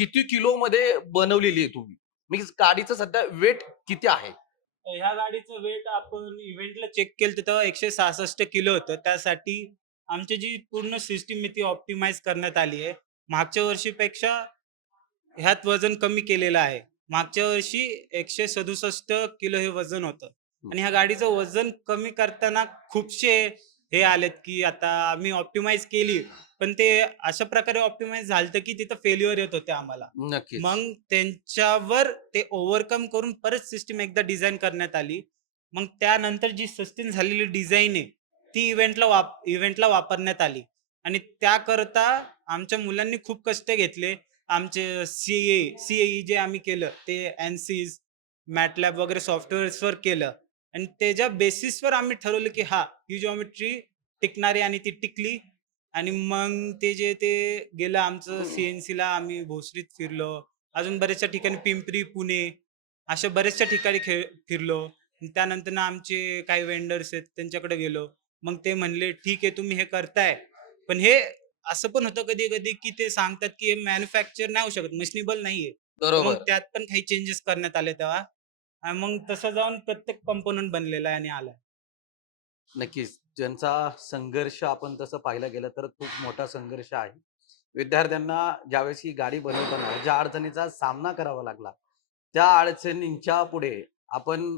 किती किलो मध्ये बनवलेली आहे तुम्ही? मीन्स गाडीचं सध्या वेट किती आहे? ह्या गाडीचं वेट आपण इव्हेंटला चेक केलं होतं तेव्हा 166 किलो होतं. त्यासाठी आमची जी पूर्ण सिस्टम आहे ती ऑप्टिमाइज करण्यात आली आहे. मागच्या वर्षीपेक्षा ह्यात वजन कमी केलेलं आहे. मागच्या वर्षी 167 किलो हे वजन होतं हं. आणि ह्या गाडीचं वजन कमी करताना खूपसे हे आलेत, की आता आम्ही ऑप्टिमाइज केली, पण ते अशा प्रकारे ऑप्टिमाइज झालं की तिथं फेल्युअर येत होते आम्हाला. नक्कीच. मग त्यांच्यावर ते ओव्हरकम करून परत सिस्टम एकदा डिझाइन करण्यात आली. मग त्यानंतर जी सस्टेन झालेली डिझाइन आहे, ती इव्हेंटला वापरण्यात आली आणि त्याकरता आमच्या मुलांनी खूप कष्ट घेतले. आमचे सी जे आम्ही केलं ते ANSYS, MATLAB वगैरे सॉफ्टवेअर्सवर केलं आणि त्याच्या बेसिसवर आम्ही ठरवलं, की हां, ही जिओमेट्री टिकणार आहे आणि ती टिकली आणि मग ते गेलं आमचं CNCला आम्ही भोसरीत फिरलो. अजून बऱ्याचशा ठिकाणी पिंपरी, पुणे अशा बऱ्याचशा ठिकाणी फिरलो. त्यानंतर आमचे काही वेंडर्स आहेत त्यांच्याकडे गेलो. मग ते म्हणले, "ठीक आहे, तुम्ही हे करताय, पण हे असं पण होतं कधी-कधी, की ते सांगतात, की हे मॅन्युफॅक्चर नाही होऊ शकत, मशिनेबल नाहीये." तर मग बरोबर. त्यात पण काही चेंजेस करण्यात आले तेव्हा आणि मग तसं जाऊन प्रत्येक कंपोनंट बनलेला आहे आणि आलाय. नक्कीच. ज्यांचा संघर्ष आपण तसं पाहायला गेलं तर खूप मोठा संघर्ष आहे. विद्यार्थ्यांना ज्यावेळेस ही गाडी बनवताना ज्या अडचणीचा सामना करावा लागला, त्या अडचणींच्या पुढे आपण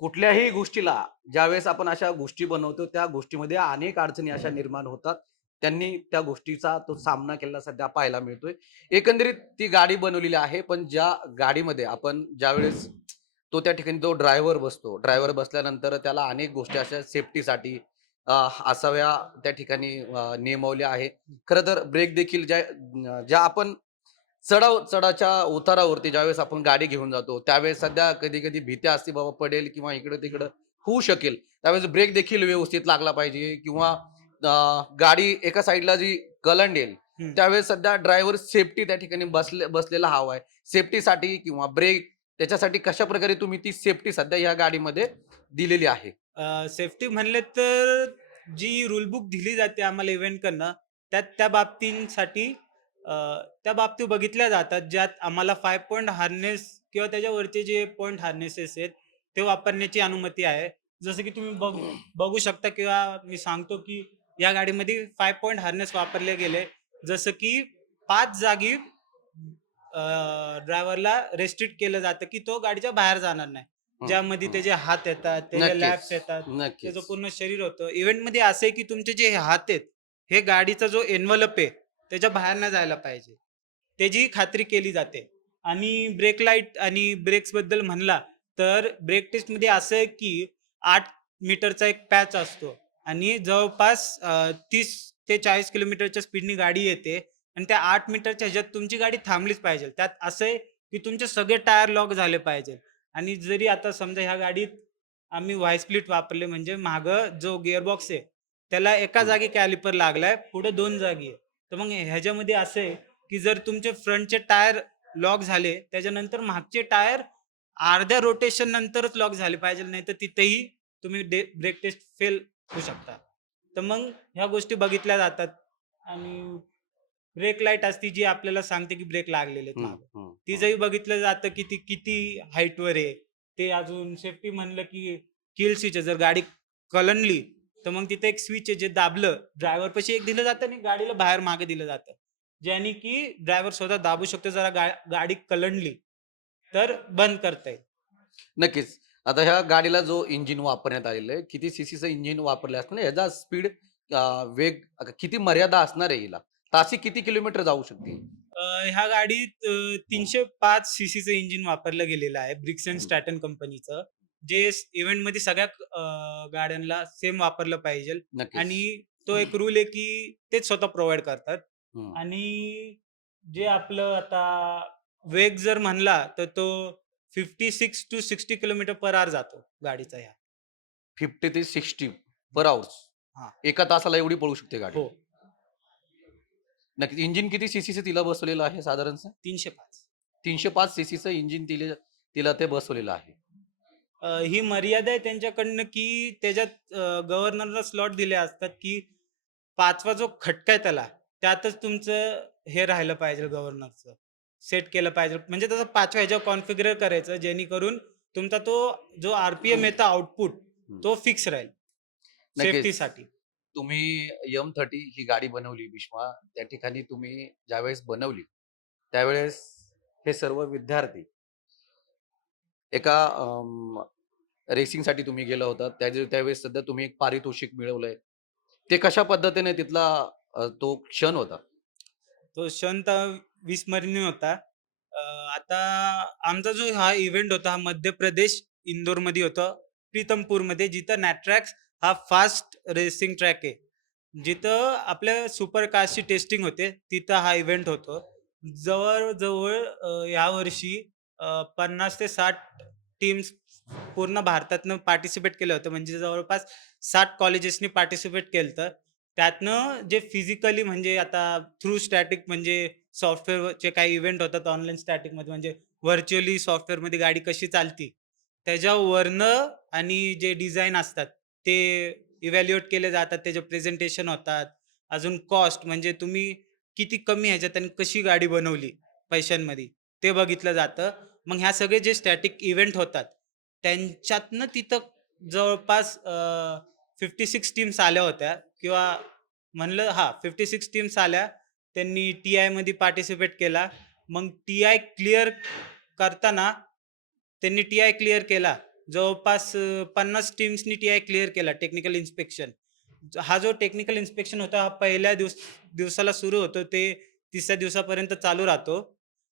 कुठल्याही गोष्टीला ज्यावेळेस आपण अशा गोष्टी बनवतो, त्या गोष्टीमध्ये अनेक अडचणी अशा निर्माण होतात. त्यांनी त्या गोष्टीचा तो सामना केलेला सध्या पाहायला मिळतोय. एकंदरीत ती गाडी बनवलेली आहे, पण ज्या गाडीमध्ये आपण ज्यावेळेस तो त्या ठिकाणी जो ड्रायव्हर बसतो, ड्रायव्हर बसल्यानंतर त्याला अनेक गोष्टी अशा सेफ्टीसाठी असाव्या त्या ठिकाणी नियमावली आहे. खरं तर ब्रेक देखील ज्या आपण चढाच्या उतारावरती ज्यावेळेस आपण गाडी घेऊन जातो, त्यावेळेस सध्या कधी-कधी भीती असते बाबा पडेल किंवा इकडं-तिकडं होऊ शकेल. त्यावेळेस ब्रेक देखील व्यवस्थित लागला पाहिजे किंवा गाडी एका साइडला जी कलंडेल, हं. त्यावेळेस सध्या ड्रायव्हर सेफ्टी त्या ठिकाणी बसलेला हवा आहे. सेफ्टीसाठी किंवा ब्रेक त्याच्यासाठी कशाप्रकारे तुम्ही ती सेफ्टी सध्या ह्या गाडीमध्ये दिलेली आहे? सेफ्टी म्हणले तर जी रूल बुक दिली जाते आम्हाला इव्हेंटकडनं, त्या बाबतींसाठी अ, त्या बाबती बघितल्या जातात, ज्यात आम्हाला 5 पॉइंट हार्नेस किंवा त्याच्यावरचे जे पॉइंट हार्नेसेस आहेत, ते वापरण्याची अनुमती आहे. जसं की तुम्ही बघू शकता किंवा मी सांगतो, की या गाडीमध्ये 5 पॉइंट हार्नेस वापरले गेले. जसं की 5 जागी ड्रायव्हरला रिस्ट्रिक्ट केलं जातं, की तो गाडीच्या बाहेर जाणार नाही. हं, ज्यामध्ये हं. त्याचे हात येतात, त्याचे नक्कीच, लॅब्स येतात, त्याचं नक्कीच. पूर्ण शरीर होतं. इव्हेंटमध्ये असं आहे, की तुमचे जे हात आहेत, हे गाडीचा जो एन्व्हलप आहे, त्याच्या बाहेर नाही जायला पाहिजे. त्याची खात्री केली जाते. आणि ब्रेक लाईट आणि ब्रेक्सबद्दल म्हणला, तर ब्रेक टेस्टमध्ये असं आहे, की 8 मीटरचा एक पॅच असतो आणि जवळपास 30 ते 40 किलोमीटरच्या स्पीडनी गाडी येते आणि त्या 8 मीटरच्या ह्याच्यात तुमची गाडी थांबलीच पाहिजे. त्यात असं आहे, की तुमचे सगळे टायर लॉक झाले पाहिजे आणि जरी आता समजा ह्या गाडीत आम्ही व्हाय स्प्लिट वापरले म्हणजे मागं जो गिअरबॉक्स आहे, त्याला एका हं. जागी कॅलिपर लागलाय, पुढे 2 जागी आहे. तर मग ह्याच्यामध्ये असं आहे, की जर तुमचे फ्रंटचे टायर लॉक झाले, त्याच्यानंतर मागचे टायर अर्ध्या रोटेशन नंतरच लॉक झाले पाहिजे, नाहीतर तिथेही तुम्ही ब्रेक टेस्ट फेल होऊ शकता. तर मग ह्या गोष्टी बघितल्या जातात आणि ब्रेक लाईट असते जी आपल्याला सांगते की ब्रेक लागलेले आहेत हं, मागं. हं, हं. तिचंही बघितलं जातं की ती किती हाईटवर आहे. ते अजून सेफ्टी म्हणलं की किल स्विच आहे. जर गाडी कलंडली, तर मग तिथे एक स्विच आहे जे दाबलं, ड्रायव्हरपाशी एक दिलं जातं आणि गाडीला बाहेर मागे दिलं जातं. ज्याने की ड्रायव्हर स्वतः दाबू शकतो जरा गाडी कलंडली, तर बंद करता येईल. नक्कीच. आता ह्या गाडीला जो इंजिन वापरण्यात आलेलं आहे, किती सीसीचं इंजिन वापरलं असणार? ह्याचा स्पीड वेग किती मर्यादा असणार आहे हिला? ताशी किती किलोमीटर जाऊ शकते? ह्या गाडीत 305 सीसीचं इंजिन वापरलं गेलेलं आहे. ब्रिक्स एंड हं. स्ट्रॅटन कंपनीचं. जे इव्हेंटमध्ये सगळ्या गाड्यांना सेम वापरलं पाहिजे नक्कीच. आणि तो एक रूल आहे, की तेच स्वतः प्रोव्हाईड करतात हं. आणि जे आपलं आता वेग जर म्हणला, तर तो 56 टू 60 किलोमीटर पर अवर जातो गाडीचा ह्या. 50 ते 60 पर हॉर्स. हां. एका तासाला एवढी पळू शकते गाडी. हो. नक्कीच. इंजिन किती सीसीचं तिला बसवलेलं आहे साधारणतः? 305. 305 सीसीचं इंजिन तिला ते बसवलेलं आहे. ही मर्यादा आहे त्यांच्याकडनं, की त्याच्यात गव्हर्नरला स्लॉट दिले असतात, की 5वा जो खटका आहे त्याला, त्यातच तुमचं हे राहिलं पाहिजे गव्हर्नरचं. सेट केलं पाहिजे. म्हणजे तसं 5व्या ह्याच्यावर कॉन्फिगर करायचं जेणेकरून तुमचा तो जो आर-पी-एम येतो आउटपुट हं. तो फिक्स राहील नक्कीच. सेफ्टीसाठी. तुम्ही M30 ही गाडी बनवली भीष्मा. त्या ठिकाणी तुम्ही ज्यावेळेस बनवली, त्यावेळेस हे सर्व विद्यार्थी एका रेसिंगसाठी तुम्ही गेला होता. त्यावेळेस सध्या तुम्ही एक पारितोषिक मिळवलंय. ते कशा पद्धतीने तिथला तो क्षण होता? तो क्षण तर विस्मरणीय होता. अ, आता आमचा जो हा इव्हेंट होता, हा मध्य प्रदेश इंदोरमध्ये होता. प्रीतमपूरमध्ये जिथं नॅट्रॅक्स हा फास्ट रेसिंग ट्रॅक आहे. जिथं आपल्या सुपर कारची टेस्टिंग होते, तिथं हा इव्हेंट होतो. जवळ-जवळ यावर्षी 50 ते 60 टीम्स पूर्ण भारतातनं पार्टिसिपेट केलं होतं. म्हणजे जवळपास 60 कॉलेजेसनी पार्टिसिपेट केलं. त्यातनं जे फिजिकली म्हणजे आता थ्रू स्टॅटिक म्हणजे सॉफ्टवेअरचे काही इव्हेंट होतात ऑनलाईन स्टॅटिकमध्ये म्हणजे व्हर्चुअली सॉफ्टवेअरमध्ये गाडी कशी चालती, त्याच्यावरनं आणि जे डिझाइन असतात ते इव्हॅल्युएट केले जातात. त्याचे प्रेझेंटेशन होतात. अजून कॉस्ट म्हणजे तुम्ही किती कमी ह्याच्यात आणि कशी गाडी बनवली पैशांमध्ये, ते बघितलं जातं. मग ह्या सगळे जे स्टॅटिक इव्हेंट होतात, त्यांच्यातनं तिथं जवळपास 56 टीम्स आल्या होत्या किंवा म्हणलं हां, 56 टीम्स आल्या. त्यांनी टी-आयमध्ये पार्टिसिपेट केला. मग टी-आय क्लिअर करताना त्यांनी टी-आय क्लिअर केला. जवळपास 50 टीम्सनी टी-आय क्लिअर केला टेक्निकल इन्स्पेक्शन. हा जो टेक्निकल इन्स्पेक्शन होता, हा पहिल्या दिवसाला सुरू होतो ते तिसऱ्या दिवसापर्यंत चालू राहतो.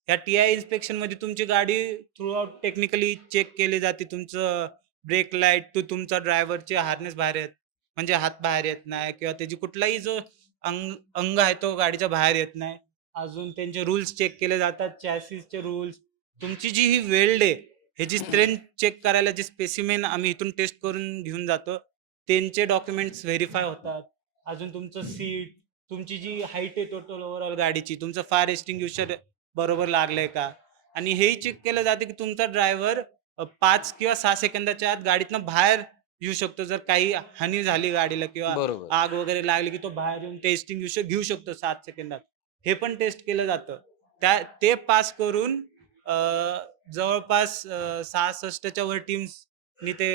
ह्या टी-आय इन्स्पेक्शनमध्ये तुमची गाडी थ्रूआउट टेक्निकली चेक केली जाते. तुमचं ब्रेक लाईट तो तुमचा ड्रायव्हरचे हार्नेस बाहेर येत म्हणजे हात बाहेर येत नाही किंवा त्याची कुठलाही जो अंग अंग आहे तो गाडीच्या बाहेर येत नाही. अजून त्यांचे रूल्स चेक केले जातात, चॅसिसचे रूल्स. तुमची जी ही वेल्ड आहे, ह्याची स्ट्रेंथ चेक करायला जे स्पेसिमेन आम्ही इथून टेस्ट करून घेऊन जातो, त्यांचे डॉक्युमेंट्स व्हेरिफाय होतात. अजून तुमचं सीट, तुमची जी हाईट आहे टोटल ओव्हरऑल गाडीची, तुमचं फायर एक्स्टिंग्विशर बरोबर लागलंय का? आणि हेही चेक केलं जातं, की तुमचा ड्रायव्हर 5 किंवा 6 सेकंदाच्या आत गाडीतनं बाहेर येऊ शकतो. जर काही हानी झाली गाडीला किंवा बरोबर. आग वगैरे लागली, की तो बाहेर येऊन ते एक्स्टिंग्विशर घेऊ शकतो 7 सेकंदात. हे पण टेस्ट केलं जातं. ते पास करून अ, जवळपास 66च्या वर टीम्सनी ते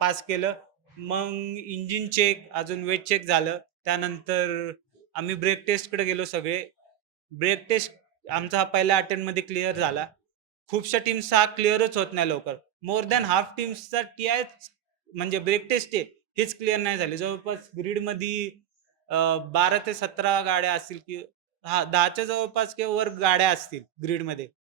पास केलं. मग इंजिन चेक, अजून वेट चेक झालं. त्यानंतर आम्ही ब्रेक टेस्टकडे गेलो सगळे. ब्रेक टेस्ट आमचा हा पहिल्या अटेम्प्टमध्ये क्लिअर झाला. खूपशा टीम्सचा हा क्लिअरच होत नाही लवकर. मोर दॅन हाल्फ टीम्सचा टी-आय म्हणजे ब्रेक टेस्ट आहे, हेच क्लिअर नाही झाले. जवळपास ग्रिडमध्ये 12 ते 17 गाड्या असतील की हां, 10च्या जवळपास किंवा वर गाड्या असतील ग्रिडमध्ये.